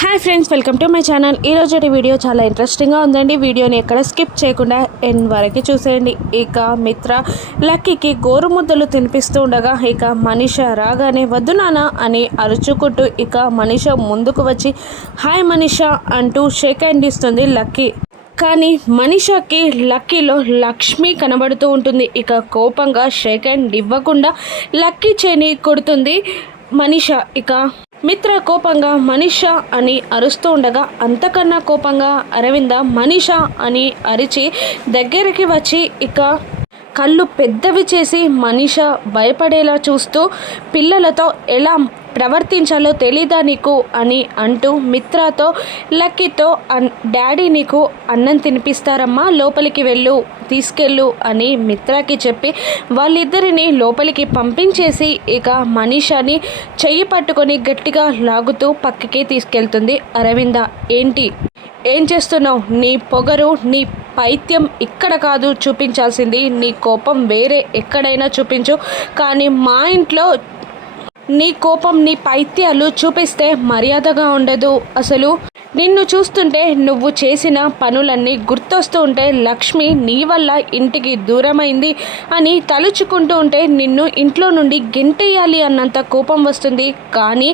Hi friends welcome to my channel. ఈరోజు video చాలా ఇంట్రెస్టింగ్గా ఉందండి. వీడియోని ఎక్కడ స్కిప్ చేయకుండా ఎండ్ వరకు చూసేయండి. ఇక మిత్ర లక్కీకి గోరుముద్దలు తినిపిస్తూ ఉండగా ఇక మనిష రాగానే వద్దు నానా అని అరుచుకుంటూ ఇక మనిష ముందుకు వచ్చి హాయ్ మనిష అంటూ షేక్ హ్యాండ్ ఇస్తుంది లక్కీ. కానీ మనిషకి లక్కీలో లక్ష్మి కనబడుతూ ఉంటుంది. ఇక కోపంగా షేక్ హ్యాండ్ ఇవ్వకుండా లక్కీ చేని కొడుతుంది మనిష. ఇక మిత్ర కోపంగా మనిష అని అరుస్తూ ఉండగా అంతకన్నా కోపంగా అరవింద మనిష అని అరిచి దగ్గరికి వచ్చి ఇక కళ్ళు పెద్దవి చేసి మనిష భయపడేలా చూస్తూ పిల్లలతో ఎలా ప్రవర్తించాలో తెలీదా నీకు అని అంటూ మిత్రాతో లక్కీతో అన్ డాడీ నీకు అన్నం తినిపిస్తారమ్మా లోపలికి వెళ్ళు తీసుకెళ్ళు అని మిత్రాకి చెప్పి వాళ్ళిద్దరిని లోపలికి పంపించేసి ఇక మనీషాని చెయ్యి పట్టుకొని గట్టిగా లాగుతూ పక్కకి తీసుకెళ్తుంది అరవింద. ఏంటి? ఏం చేస్తున్నావు? నీ పొగరు నీ పైత్యం ఇక్కడ కాదు చూపించాల్సింది. నీ కోపం వేరే ఎక్కడైనా చూపించు. కానీ మా ఇంట్లో నీ కోపం నీ పైత్యాలు చూపిస్తే మర్యాదగా ఉండదు. అసలు నిన్ను చూస్తుంటే నువ్వు చేసిన పనులన్నీ గుర్తొస్తూ ఉంటే లక్ష్మి నీ వల్ల ఇంటికి దూరమైంది అని తలుచుకుంటూ ఉంటే నిన్ను ఇంట్లో నుండి గెంటేయాలి అన్నంత కోపం వస్తుంది. కానీ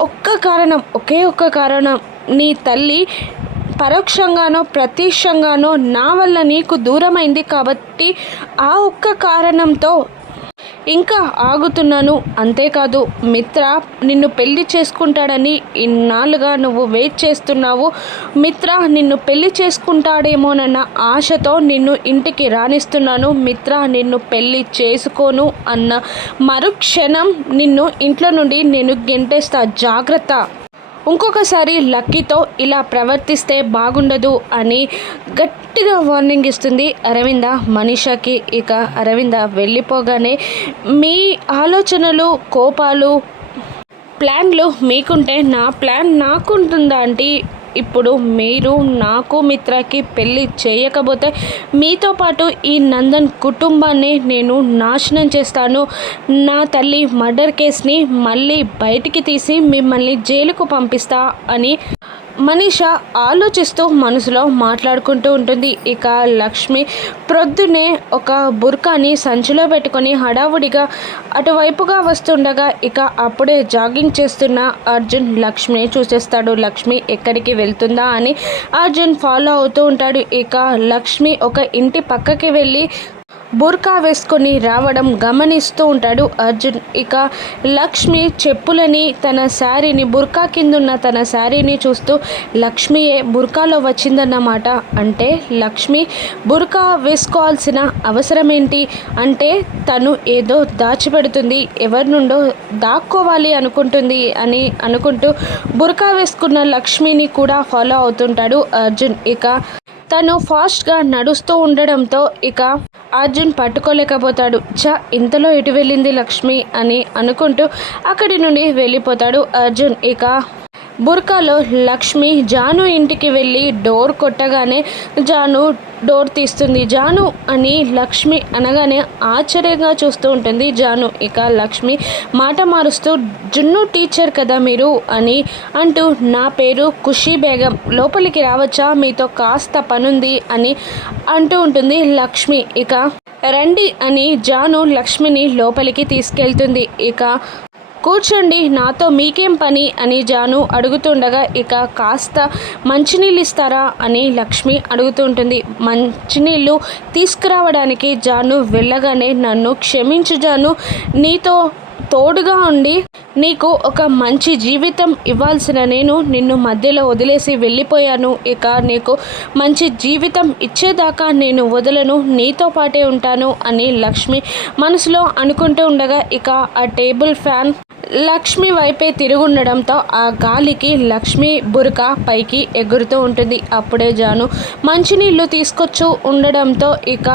ఒక్క కారణం ఒకే ఒక్క కారణం నీ తల్లి పరోక్షంగానో ప్రత్యక్షంగానో నా వల్ల నీకు దూరమైంది కాబట్టి ఆ ఒక్క కారణంతో ఇంకా ఆగుతున్నాను. అంతేకాదు మిత్ర నిన్ను పెళ్ళి చేసుకుంటాడని ఇన్నాళ్ళుగా నువ్వు వెయిట్ చేస్తున్నావు. మిత్ర నిన్ను పెళ్ళి చేసుకుంటాడేమోనన్న ఆశతో నిన్ను ఇంటికి రాణిస్తున్నాను మిత్ర నిన్ను పెళ్ళి చేసుకోను అన్న మరుక్షణం నిన్ను ఇంట్లో నుండి నేను గెంటేస్తా. జాగ్రత్త. ఇంకొకసారి లక్కీతో ఇలా ప్రవర్తిస్తే బాగుండదు అని గట్టిగా వార్నింగ్ ఇస్తుంది అరవింద మనీషాకి. ఇక అరవింద వెళ్ళిపోగానే మీ ఆలోచనలు కోపాలు ప్లాన్లు మీకుంటే నా ప్లాన్ నాకుంటుందా అంటే ఇప్పుడు మీరు నాకు మిత్రకి పెళ్ళి చేయకపోతే మీతో పాటు ఈ నందన్ కుటుంబాన్ని నేను నాశనం చేస్తాను. నా తల్లి మర్డర్ కేసుని మళ్ళీ బయటికి తీసి మిమ్మల్ని జైలుకు పంపిస్తా అని మనీష ఆలోచిస్తూ మనసులో మాట్లాడుకుంటూ ఉంటుంది. ఇక లక్ష్మి ప్రొద్దునే ఒక బుర్కాని సంచిలో పెట్టుకొని హడావుడిగా అటువైపుగా వస్తుండగా ఇక అప్పుడే జాగింగ్ చేస్తున్న అర్జున్ లక్ష్మిని చూసేస్తాడు. లక్ష్మి ఎక్కడికి వెళ్తుందా అని అర్జున్ ఫాలో అవుతూ ఉంటాడు. ఇక లక్ష్మి ఒక ఇంటి పక్కకి వెళ్ళి బుర్కా వేసుకొని రావడం గమనిస్తూ ఉంటాడు అర్జున్. ఇక లక్ష్మి చెప్పులని తన శారీని బుర్కా కిందున్న తన శారీని చూస్తూ లక్ష్మియే బుర్కాలో వచ్చిందన్నమాట. అంటే లక్ష్మి బుర్కా వేసుకోవాల్సిన అవసరం ఏంటి అంటే తను ఏదో దాచిపెడుతుంది ఎవరి నుండో దాక్కోవాలి అనుకుంటుంది అని అనుకుంటూ బుర్కా వేసుకున్న లక్ష్మిని కూడా ఫాలో అవుతుంటాడు అర్జున్. ఇక తను ఫాస్ట్గా నడుస్తూ ఉండడంతో ఇక అర్జున్ పట్టుకోలేకపోతాడు. చ ఇంతలో ఎటు వెళ్ళింది లక్ష్మి అని అనుకుంటూ అక్కడి నుండి వెళ్ళిపోతాడు అర్జున్. ఇక బుర్కాలో లక్ష్మి జాను ఇంటికి వెళ్ళి డోర్ కొట్టగానే జాను డోర్ తీస్తుంది. జాను అని లక్ష్మి అనగానే ఆశ్చర్యంగా చూస్తూ ఉంటుంది జాను. ఇక లక్ష్మి మాట మారుస్తూ జున్ను టీచర్ కదా మీరు అని అంటూ నా పేరు ఖుషీ బేగం. లోపలికి రావచ్చా? మీతో కాస్త పనుంది అని అంటూ ఉంటుంది లక్ష్మి. ఇక రండి అని జాను లక్ష్మిని లోపలికి తీసుకెళ్తుంది. ఇక కూర్చోండి నాతో మీకేం పని? అని జాను అడుగుతుండగా ఇక కాస్త మంచినీళ్ళు ఇస్తారా అని లక్ష్మి అడుగుతుంటుంది. మంచినీళ్ళు తీసుకురావడానికి జాను వెళ్ళగానే నన్ను క్షమించు జాను నీతో తోడుగా ఉండి నీకు ఒక మంచి జీవితం ఇవ్వాల్సిన నేను నిన్ను మధ్యలో వదిలేసి వెళ్ళిపోయాను. ఇక నీకు మంచి జీవితం ఇచ్చేదాకా నేను వదలను నీతో పాటే ఉంటాను అని లక్ష్మి మనసులో అనుకుంటూ ఉండగా ఇక ఆ టేబుల్ ఫ్యాన్ లక్ష్మి వైపే తిరుగుండడంతో ఆ గాలికి లక్ష్మి బురక పైకి ఎగురుతూ ఉంటుంది. అప్పుడే జాను మంచినీళ్ళు తీసుకొచ్చు ఉండడంతో ఇక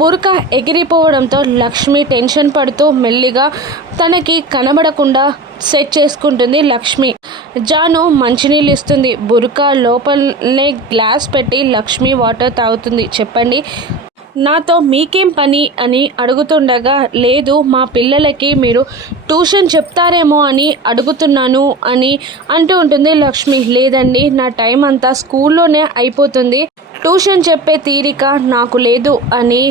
బురక ఎగిరిపోవడంతో లక్ష్మి టెన్షన్ పడుతూ మెల్లిగా తనకి కనబడకుండా సెట్ చేసుకుంటుంది లక్ష్మి. జాను మంచినీళ్ళు ఇస్తుంది. బురక లోపలనే గ్లాస్ పెట్టి లక్ష్మి వాటర్ తాగుతుంది. చెప్పండి నాతో మీకేం పని అని అడుగుతుండగా లేదు మా పిల్లలకి మీరు ట్యూషన్ చెప్తారేమో అని అడుగుతున్నాను అని అంటూ ఉంటుంది లక్ష్మి. లేదండి నా టైం అంతా స్కూల్లోనే అయిపోతుంది. ట్యూషన్ చెప్పే తీరిక నాకు లేదు అని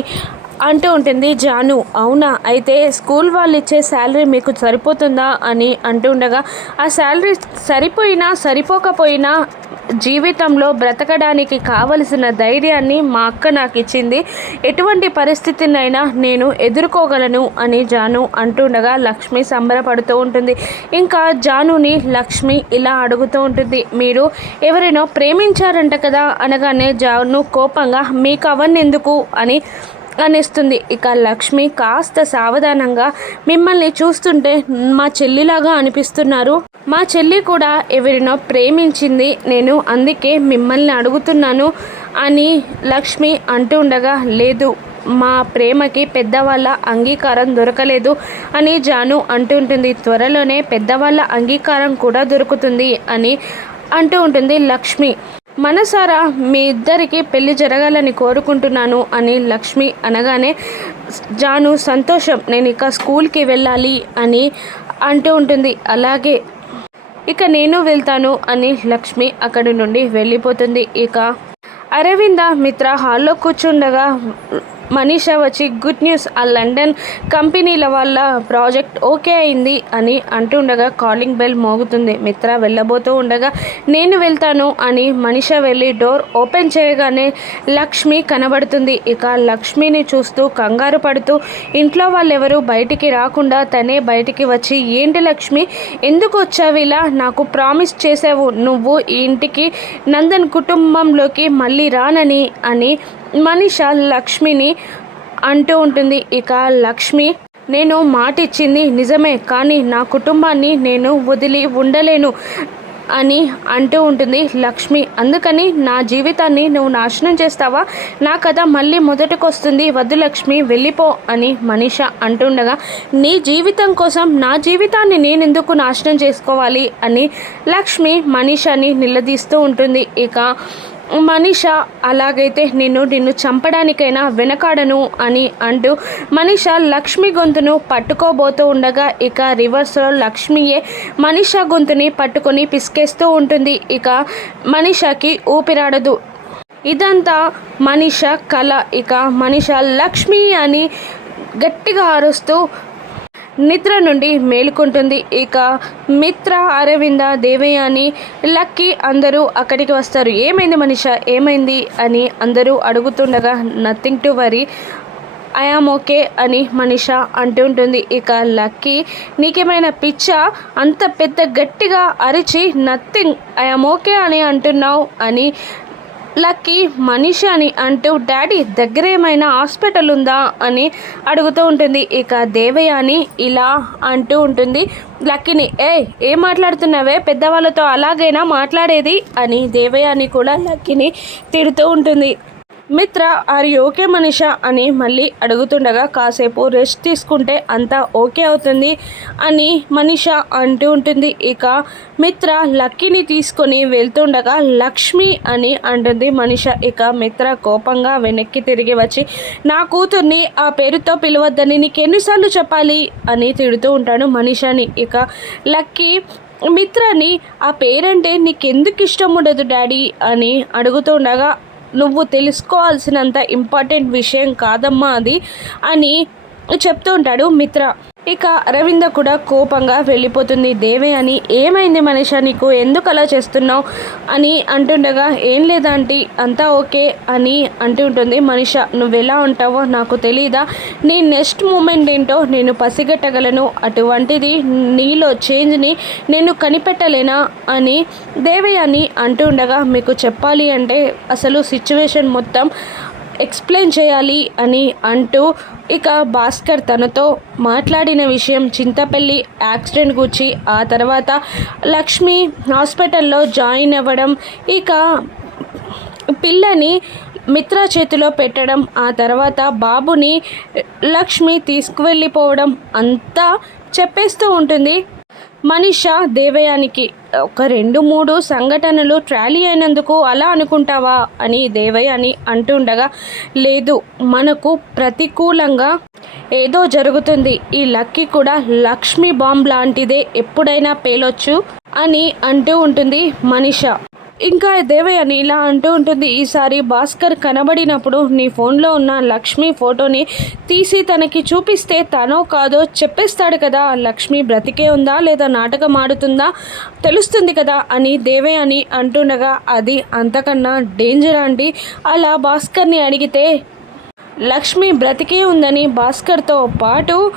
అంటూ ఉంటుంది జాను. అవునా? అయితే స్కూల్ వాళ్ళు ఇచ్చే శాలరీ మీకు సరిపోతుందా అని అంటూ ఉండగా ఆ శాలరీ సరిపోయినా సరిపోకపోయినా జీవితంలో బ్రతకడానికి కావలసిన ధైర్యాన్ని మా అక్క నాకు ఇచ్చింది. ఎటువంటి పరిస్థితినైనా నేను ఎదుర్కోగలను అని జాను అంటుండగా లక్ష్మి సంబరపడుతూ ఉంటుంది. ఇంకా జానుని లక్ష్మి ఇలా అడుగుతూ ఉంటుంది. మీరు ఎవరైనా ప్రేమించారంట కదా అనగానే జాను కోపంగా మీకు అవన్నీ ఎందుకు అని అనేస్తుంది. ఇక లక్ష్మి కాస్త సావధానంగా మిమ్మల్ని చూస్తుంటే మా చెల్లిలాగా అనిపిస్తున్నారు. మా చెల్లి కూడా ఎవరినో ప్రేమించింది. నేను అందుకే మిమ్మల్ని అడుగుతున్నాను అని లక్ష్మి అంటూ ఉండగా లేదు మా ప్రేమకి పెద్దవాళ్ళ అంగీకారం దొరకలేదు అని జాను అంటుంటుంది త్వరలోనే పెద్దవాళ్ళ అంగీకారం కూడా దొరుకుతుంది అని అంటూ ఉంటుంది లక్ష్మి. మనసారా మీ ఇద్దరికి పెళ్ళి జరగాలని కోరుకుంటున్నాను అని లక్ష్మి అనగానే జాను సంతోషం నేను ఇక స్కూల్కి వెళ్ళాలి అని అంటూ ఉంటుంది. అలాగే ఇక నేను వెళ్తాను అని లక్ష్మి అక్కడి నుండి వెళ్ళిపోతుంది. ఇక అరవింద మిత్ర హాల్లో కూర్చుండగా మనీషా వచ్చి గుడ్ న్యూస్ ఆ లండన్ కంపెనీల వల్ల ప్రాజెక్ట్ ఓకే అయింది అని అంటుండగా కాలింగ్ బెల్ మోగుతుంది. మిత్ర వెళ్ళబోతూ ఉండగా నేను వెళ్తాను అని మనీషా వెళ్ళి డోర్ ఓపెన్ చేయగానే లక్ష్మి కనబడుతుంది. ఇక లక్ష్మిని చూస్తూ కంగారు పడుతూ ఇంట్లో వాళ్ళెవరూ బయటికి రాకుండా తనే బయటికి వచ్చి ఏంటి లక్ష్మి ఎందుకు వచ్చావు ఇలా? నాకు ప్రామిస్ చేసావు నువ్వు ఈ ఇంటికి నందన్ కుటుంబంలోకి మళ్ళీ రానని అని మనిష లక్ష్మిని అంటూ ఉంటుంది. ఇక లక్ష్మి నేను మాట ఇచ్చింది నిజమే కానీ నా కుటుంబాన్ని నేను వదిలి ఉండలేను అని అంటూ ఉంటుంది లక్ష్మి. అందుకని నా జీవితాన్ని నువ్వు నాశనం చేస్తావా? నా కథ మళ్ళీ మొదటికి వస్తుంది వద్దు లక్ష్మి వెళ్ళిపో అని మనీష అంటుండగా నీ జీవితం కోసం నా జీవితాన్ని నేను ఎందుకు నాశనం చేసుకోవాలి? అని లక్ష్మి మనీషాని నిలదీస్తూ ఉంటుంది. ఇక మనీష అలాగైతే నేను నిన్ను చంపడానికైనా వెనకాడను అని అంటూ మనీష లక్ష్మి గొంతును పట్టుకోబోతూ ఉండగా ఇక రివర్స్లో లక్ష్మియే మనీష గొంతుని పట్టుకొని పిసికేస్తూ ఉంటుంది. ఇక మనీషకి ఊపిరాడదు. ఇదంతా మనీష కళ ఇక మనీష లక్ష్మి అని గట్టిగా అరుస్తూ నిద్ర నుండి మేలుకుంటుంది. ఇక మిత్ర అరవింద దేవయాని లక్కీ అందరూ అక్కడికి వస్తారు. ఏమైంది మనిష? ఏమైంది అని అందరూ అడుగుతుండగా nothing to worry I'm okay అని మనిష అంటుంటుంది ఇక లక్కీ నీకేమైనా పిచ్చ? అంత పెద్ద గట్టిగా అరిచి నథింగ్ ఐఆమ్ ఓకే అని అంటున్నావు అని లక్కీ మనిషి అని అంటూ డాడీ దగ్గర ఏమైనా హాస్పిటల్ ఉందా అని అడుగుతూ ఉంటుంది. ఇక దేవయాని ఇలా అంటూ ఉంటుంది. లక్కీని ఏ ఏం మాట్లాడుతున్నావే? పెద్దవాళ్ళతో అలాగైనా మాట్లాడేది? అని దేవయాని కూడా లక్కీని తిడుతూ ఉంటుంది. మిత్ర ఆర్ ఓకే మనిష అని మళ్ళీ అడుగుతుండగా కాసేపు రెస్ట్ తీసుకుంటే అంతా ఓకే అవుతుంది అని మనిష అంటూ ఉంటుంది. ఇక మిత్ర లక్కీని తీసుకొని వెళ్తుండగా లక్ష్మి అని అంటుంది మనిష. ఇక మిత్ర కోపంగా వెనక్కి తిరిగి వచ్చి నా కూతుర్ని ఆ పేరుతో పిలవద్దని నీకు ఎన్నిసార్లు చెప్పాలి? అని తిడుతూ ఉంటాను మనిషని. ఇక లక్కీ మిత్రని ఆ పేరంటే నీకెందుకు ఇష్టం ఉండదు డాడీ? అని అడుగుతుండగా నువ్వు తెలుసుకోవాల్సినంత ఇంపార్టెంట్ విషయం కాదమ్మా అది అని చెప్తూ ఉంటాడు మిత్ర. ఇక అరవింద కూడా కోపంగా వెళ్ళిపోతుంది. దేవే అని ఏమైంది మనిష? నీకు ఎందుకు అలా చేస్తున్నావు? అని అంటుండగా ఏం లేదంటీ అంతా ఓకే అని అంటుంటుంది మనిష. నువ్వు ఎలా ఉంటావో నాకు తెలియదా నీ నెక్స్ట్ మూమెంట్ ఏంటో నేను పసిగట్టగలను. అటువంటిది నీలో చేంజ్ని నేను కనిపెట్టలేనా? అని దేవయాని అంటుండగా మీకు చెప్పాలి అంటే అసలు సిచ్యువేషన్ మొత్తం ఎక్స్ప్లెయిన్ చేయాలి అని అంటూ ఇక భాస్కర్ తనతో మాట్లాడిన విషయం చింతపల్లి యాక్సిడెంట్ గురించి ఆ తర్వాత లక్ష్మి హాస్పిటల్లో జాయిన్ అవ్వడం ఇక పిల్లని మిత్ర చేతిలో పెట్టడం ఆ తర్వాత బాబుని లక్ష్మి తీసుకువెళ్ళిపోవడం అంతా చెప్పేస్తూ ఉంటుంది మనిషా దేవయానికి. ఒక రెండు మూడు సంఘటనలు ట్రాలీ అయినందుకు అలా అనుకుంటావా అని దేవయ్య అని అంటుండగా లేదు మనకు ప్రతికూలంగా ఏదో జరుగుతుంది. ఈ లక్కీ కూడా లక్ష్మీ బాంబ్ లాంటిదే ఎప్పుడైనా పేలొచ్చు అని అంటూ ఉంటుంది మనిష. ఇంకా దేవయ్యని ఇలా అంటూ ఉంటుంది ఈసారి భాస్కర్ కనబడినప్పుడు నీ ఫోన్లో ఉన్న లక్ష్మి ఫోటోని తీసి తనకి చూపిస్తే తనో కాదో చెప్పేస్తాడు కదా. లక్ష్మి బ్రతికే ఉందా లేదా నాటకం ఆడుతుందా? తెలుస్తుంది కదా అని దేవయ్యని అంటుండగా అది అంతకన్నా డేంజర్ అండి? అలా భాస్కర్ని అడిగితే లక్ష్మి బ్రతికే ఉందని భాస్కర్తో పాటు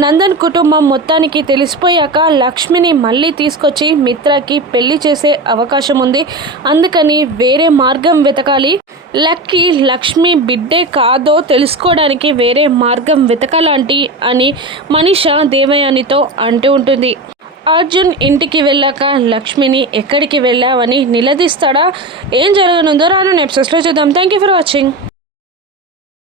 నందన్ కుటుంబం మొత్తానికి తెలిసిపోయాక లక్ష్మిని మళ్ళీ తీసుకొచ్చి మిత్రకి పెళ్ళి చేసే అవకాశం ఉంది. అందుకని వేరే మార్గం వెతకాలి. లక్కీ లక్ష్మి బిడ్డే కాదో తెలుసుకోవడానికి వేరే మార్గం వెతకాలంటి అని మనీష దేవయానితో అంటూ ఉంటుంది. అర్జున్ ఇంటికి వెళ్ళాక లక్ష్మిని ఎక్కడికి వెళ్ళావని నిలదీస్తాడా? ఏం జరగనుందో రాను నెప్సెస్లో చూద్దాం. Thank you for watching